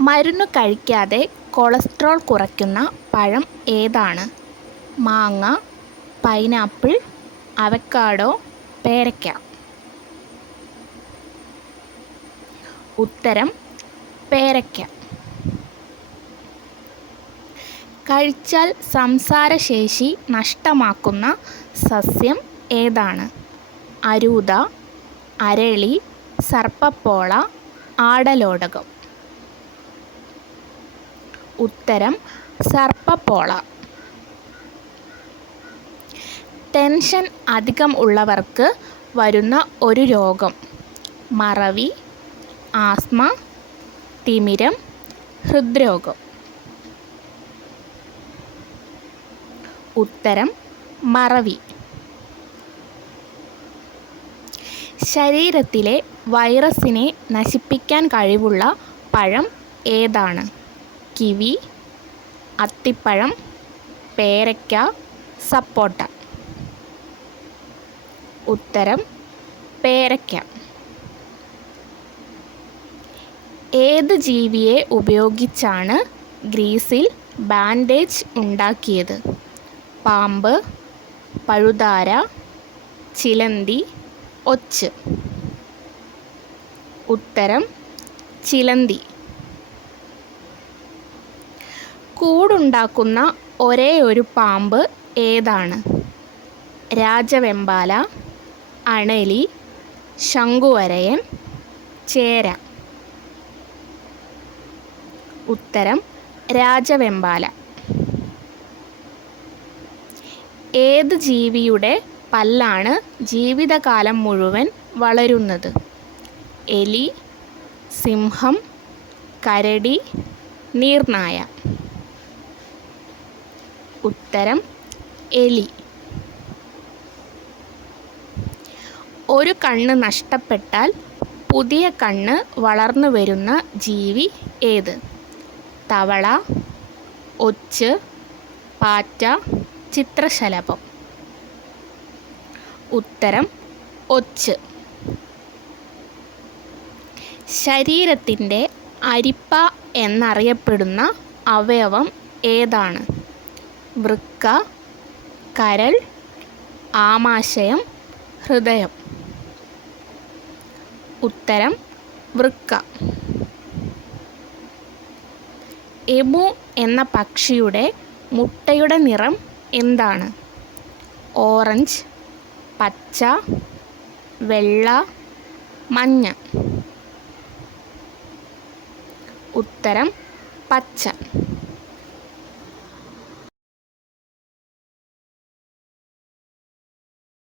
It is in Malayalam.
മരുന്ന് കഴിക്കാതെ കൊളസ്ട്രോൾ കുറയ്ക്കുന്ന പഴം ഏതാണ്? മാങ്ങ, പൈനാപ്പിൾ, അവക്കാഡോ, പേരയ്ക്ക. ഉത്തരം പേരയ്ക്ക. കഴിച്ചാൽ സംസാരശേഷി നഷ്ടമാക്കുന്ന സസ്യം ഏതാണ്? അരൂത, അരളി, സർപ്പപ്പോള, ആടലോടകം. ഉത്തരം സർപ്പപ്പോള. ടെൻഷൻ അധികം ഉള്ളവർക്ക് വരുന്ന ഒരു രോഗം. മറവി, ആസ്മ, തിമിരം, ഹൃദ്രോഗം. ഉത്തരം മറവി. ശരീരത്തിലെ വൈറസിനെ നശിപ്പിക്കാൻ കഴിവുള്ള പഴം ഏതാണ്? കിവി, അത്തിപ്പഴം, പേരയ്ക്ക, സപ്പോട്ട. ഉത്തരം പേരയ്ക്ക. ഏത് ജീവിയെ ഉപയോഗിച്ചാണ് ഗ്രീസിൽ ബാൻഡേജ് ഉണ്ടാക്കിയത്? പാമ്പ്, പഴുതാര, ചിലന്തി, ഒച്ച്. ഉത്തരം ചിലന്തി. കൂടുണ്ടാക്കുന്ന ഒരേ ഒരു പാമ്പ് ഏതാണ്? രാജവെമ്പാല, അണലി, ശംഖുവരയൻ, ചേര. ഉത്തരം രാജവെമ്പാല. ഏത് ജീവിയുടെ പല്ലാണ് ജീവിതകാലം മുഴുവൻ വളരുന്നത്? എലി, സിംഹം, കരടി, നീർനായ. ഉത്തരം എലി. ഒരു കണ്ണ് നഷ്ടപ്പെട്ടാൽ പുതിയ കണ്ണ് വളർന്നു വരുന്ന ജീവി ഏത്? തവള, ഒച്ച്, പാറ്റ, ചിത്രശലഭം. ഉത്തരം ഒച്ച്. ശരീരത്തിൻ്റെ അരിപ്പ എന്നറിയപ്പെടുന്ന അവയവം ഏതാണ്? വൃക്ക, കരൾ, ആമാശയം, ഹൃദയം. ഉത്തരം വൃക്ക. എമു എന്ന പക്ഷിയുടെ മുട്ടയുടെ നിറം എന്താണ്? ഓറഞ്ച്, പച്ച, വെള്ള, മഞ്ഞ. ഉത്തരം പച്ച.